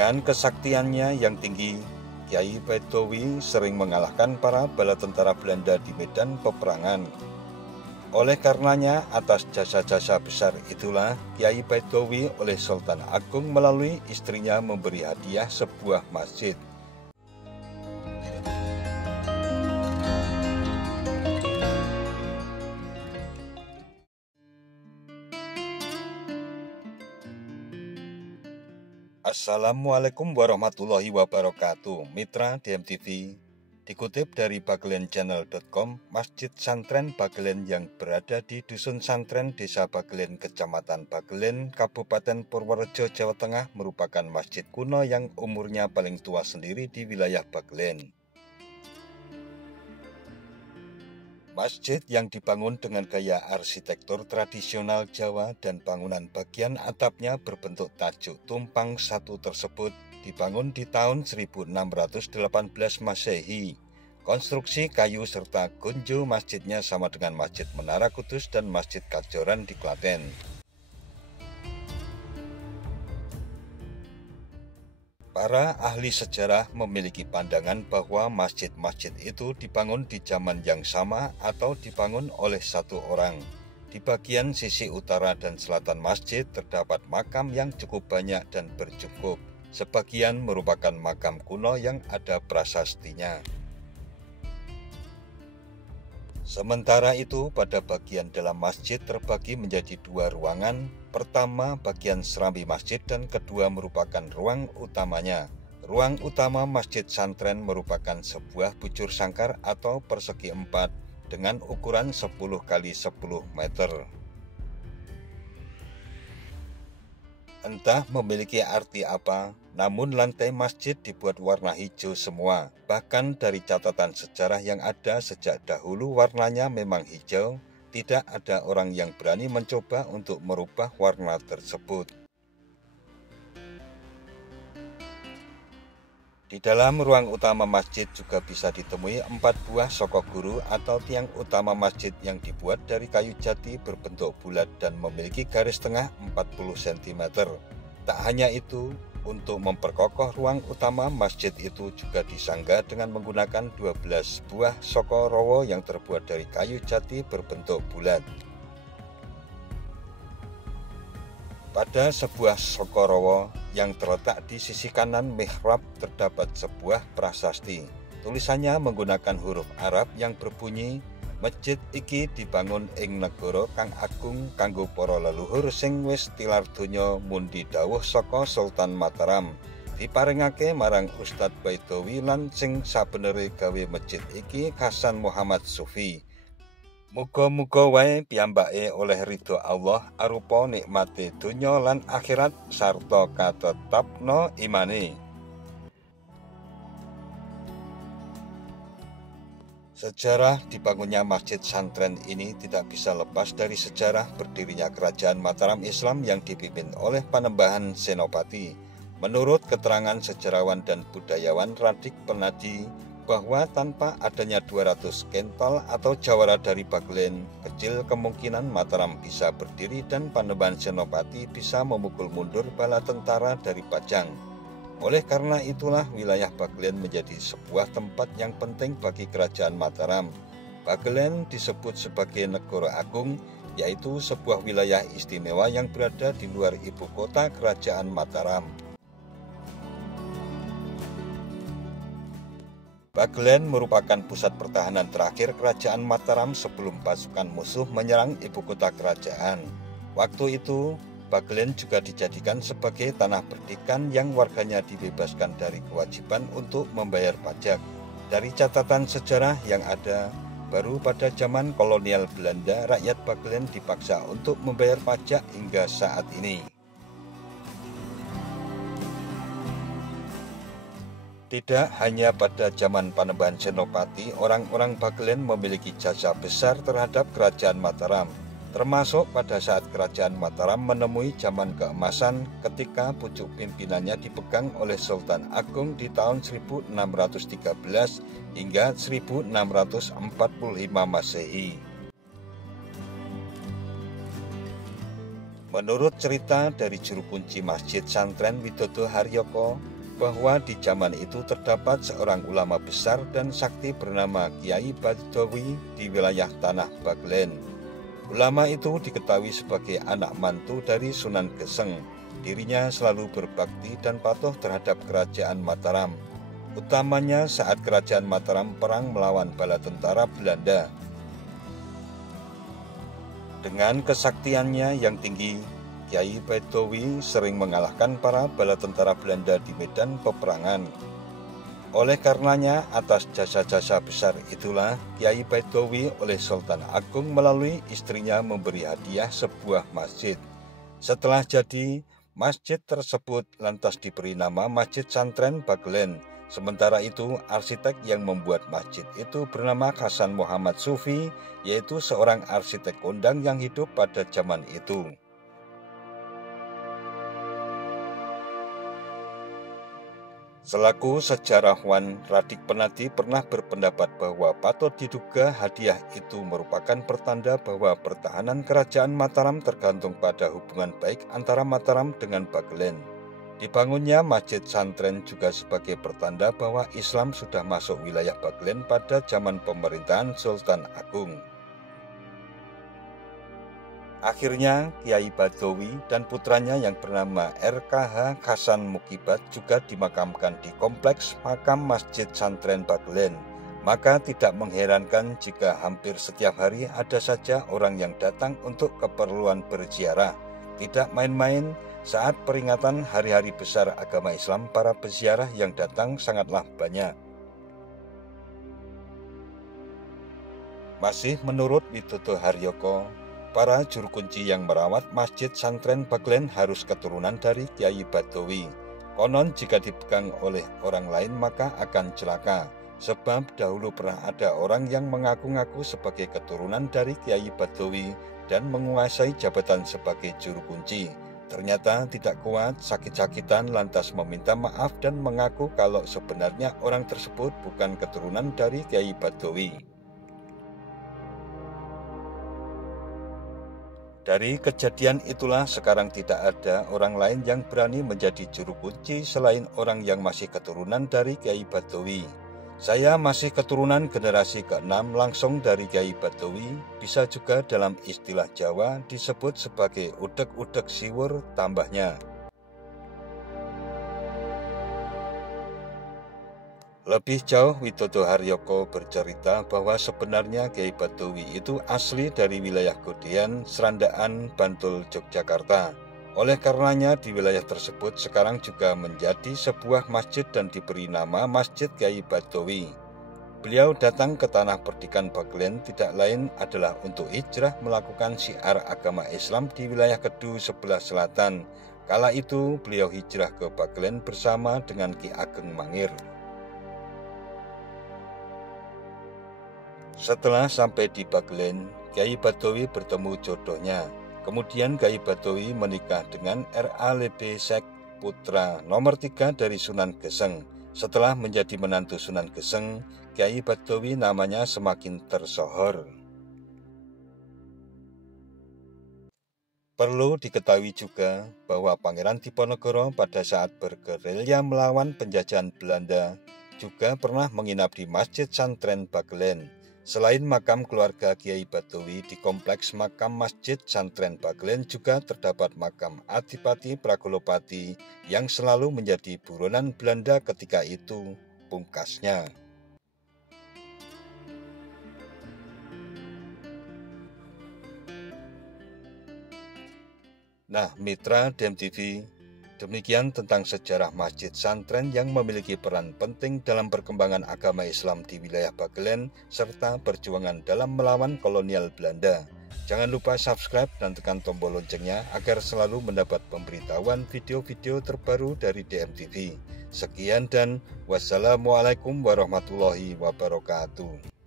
Dengan kesaktiannya yang tinggi, Kyai Baidowi sering mengalahkan para bala tentara Belanda di medan peperangan. Oleh karenanya, atas jasa-jasa besar itulah Kyai Baidowi oleh Sultan Agung melalui istrinya memberi hadiah sebuah masjid. Assalamualaikum warahmatullahi wabarakatuh. Mitra DMTV, dikutip dari bagelenchannel.com, Masjid Santren Bagelen yang berada di Dusun Santren, Desa Bagelen, Kecamatan Bagelen, Kabupaten Purworejo, Jawa Tengah merupakan masjid kuno yang umurnya paling tua sendiri di wilayah Bagelen. Masjid yang dibangun dengan gaya arsitektur tradisional Jawa dan bangunan bagian atapnya berbentuk tajuk tumpang satu tersebut dibangun di tahun 1618 Masehi. Konstruksi kayu serta gonjo masjidnya sama dengan Masjid Menara Kudus dan Masjid Kajoran di Klaten. Para ahli sejarah memiliki pandangan bahwa masjid-masjid itu dibangun di zaman yang sama atau dibangun oleh satu orang. Di bagian sisi utara dan selatan masjid terdapat makam yang cukup banyak dan bercukup. Sebagian merupakan makam kuno yang ada prasastinya. Sementara itu, pada bagian dalam masjid terbagi menjadi dua ruangan. Pertama bagian serambi masjid dan kedua merupakan ruang utamanya. Ruang utama masjid santren merupakan sebuah bujur sangkar atau persegi 4 dengan ukuran 10 x 10 meter. Entah memiliki arti apa, namun lantai masjid dibuat warna hijau semua. Bahkan dari catatan sejarah yang ada sejak dahulu warnanya memang hijau, tidak ada orang yang berani mencoba untuk merubah warna tersebut. Di dalam ruang utama masjid juga bisa ditemui 4 buah sokok guru atau tiang utama masjid yang dibuat dari kayu jati berbentuk bulat dan memiliki garis tengah 40 cm. Tak hanya itu, untuk memperkokoh ruang utama masjid itu juga disanggah dengan menggunakan 12 buah soko rowo yang terbuat dari kayu jati berbentuk bulat. Pada sebuah sokorowo yang terletak di sisi kanan mihrab terdapat sebuah prasasti. Tulisannya menggunakan huruf Arab yang berbunyi, "Masjid iki dibangun ing negara kang agung kanggo para leluhur sing wis tilar donya mundi dawuh saka Sultan Mataram. Diparingake marang Ustadz Baidowi lan sing sabenere gawe masjid iki Hasan Muhammad Sufi. Muga-muga wae piyambake oleh ridho Allah arupa nikmate donya lan akhirat sarta katetapna imane." Sejarah dibangunnya masjid santren ini tidak bisa lepas dari sejarah berdirinya kerajaan Mataram Islam yang dipimpin oleh Panembahan Senopati. Menurut keterangan sejarawan dan budayawan Radik Penadi, bahwa tanpa adanya 200 kentol atau jawara dari Bagelen, kecil kemungkinan Mataram bisa berdiri dan Panembahan Senopati bisa memukul mundur bala tentara dari Pajang. Oleh karena itulah wilayah Bagelen menjadi sebuah tempat yang penting bagi kerajaan Mataram. Bagelen disebut sebagai Negara Agung, yaitu sebuah wilayah istimewa yang berada di luar ibu kota kerajaan Mataram. Bagelen merupakan pusat pertahanan terakhir kerajaan Mataram sebelum pasukan musuh menyerang ibu kota kerajaan. Waktu itu, Bagelen juga dijadikan sebagai tanah perdikan yang warganya dibebaskan dari kewajiban untuk membayar pajak. Dari catatan sejarah yang ada, baru pada zaman kolonial Belanda rakyat Bagelen dipaksa untuk membayar pajak hingga saat ini. Tidak hanya pada zaman Panembahan Senopati, orang-orang Bagelen memiliki jasa besar terhadap kerajaan Mataram, termasuk pada saat kerajaan Mataram menemui zaman keemasan ketika pucuk pimpinannya dipegang oleh Sultan Agung di tahun 1613 hingga 1645 Masehi. Menurut cerita dari juru kunci Masjid Santren Widodo Haryoko, bahwa di zaman itu terdapat seorang ulama besar dan sakti bernama Kyai Badowi di wilayah Tanah Baglen. Ulama itu diketahui sebagai anak mantu dari Sunan Geseng. Dirinya selalu berbakti dan patuh terhadap kerajaan Mataram, utamanya saat kerajaan Mataram perang melawan bala tentara Belanda. Dengan kesaktiannya yang tinggi, Kyai Badowi sering mengalahkan para bala tentara Belanda di medan peperangan. Oleh karenanya, atas jasa-jasa besar itulah Kyai Badowi oleh Sultan Agung melalui istrinya memberi hadiah sebuah masjid. Setelah jadi, masjid tersebut lantas diberi nama Masjid Santren Baglen. Sementara itu, arsitek yang membuat masjid itu bernama Hasan Muhammad Sufi, yaitu seorang arsitek kondang yang hidup pada zaman itu. Selaku sejarawan, Radik Penati pernah berpendapat bahwa patut diduga hadiah itu merupakan pertanda bahwa pertahanan kerajaan Mataram tergantung pada hubungan baik antara Mataram dengan Baglen. Dibangunnya Masjid Santren juga sebagai pertanda bahwa Islam sudah masuk wilayah Baglen pada zaman pemerintahan Sultan Agung. Akhirnya Kyai Badowi dan putranya yang bernama RKH Hasan Mukibat juga dimakamkan di kompleks makam Masjid Santren Baglen. Maka tidak mengherankan jika hampir setiap hari ada saja orang yang datang untuk keperluan berziarah. Tidak main-main, saat peringatan hari-hari besar agama Islam, para peziarah yang datang sangatlah banyak. Masih menurut Widodo Haryoko, para juru kunci yang merawat Masjid Santren Baglen harus keturunan dari Kyai Badowi. Konon jika dipegang oleh orang lain maka akan celaka, sebab dahulu pernah ada orang yang mengaku-ngaku sebagai keturunan dari Kyai Badowi dan menguasai jabatan sebagai juru kunci. Ternyata tidak kuat, sakit-sakitan lantas meminta maaf dan mengaku kalau sebenarnya orang tersebut bukan keturunan dari Kyai Badowi. Dari kejadian itulah sekarang tidak ada orang lain yang berani menjadi juru kunci selain orang yang masih keturunan dari Kyai Badowi. Saya masih keturunan generasi ke-6 langsung dari Kyai Badowi, bisa juga dalam istilah Jawa disebut sebagai udek-udek siwur tambahnya. Lebih jauh, Widodo Haryoko bercerita bahwa sebenarnya Kyai Badowi itu asli dari wilayah Godean, Serandaan, Bantul, Yogyakarta. Oleh karenanya di wilayah tersebut sekarang juga menjadi sebuah masjid dan diberi nama Masjid Kyai Badowi. Beliau datang ke tanah perdikan Baglen tidak lain adalah untuk hijrah melakukan syiar agama Islam di wilayah Kedu sebelah selatan. Kala itu beliau hijrah ke Baglen bersama dengan Ki Ageng Mangir. Setelah sampai di Baglen, Kyai Badowi bertemu jodohnya. Kemudian Kyai Badowi menikah dengan R.A. Lebe Sek, putra nomor 3 dari Sunan Geseng. Setelah menjadi menantu Sunan Geseng, Kyai Badowi namanya semakin tersohor. Perlu diketahui juga bahwa Pangeran Diponegoro pada saat bergerilya melawan penjajahan Belanda juga pernah menginap di Masjid Santren Baglen. Selain makam keluarga Kyai Badowi, di kompleks makam Masjid Santren Baglen juga terdapat makam Adipati Pragolopati yang selalu menjadi buronan Belanda ketika itu, pungkasnya. Nah, mitra DMTV, demikian tentang sejarah Masjid Santren yang memiliki peran penting dalam perkembangan agama Islam di wilayah Baglen serta perjuangan dalam melawan kolonial Belanda. Jangan lupa subscribe dan tekan tombol loncengnya agar selalu mendapat pemberitahuan video-video terbaru dari DMTV. Sekian dan wassalamualaikum warahmatullahi wabarakatuh.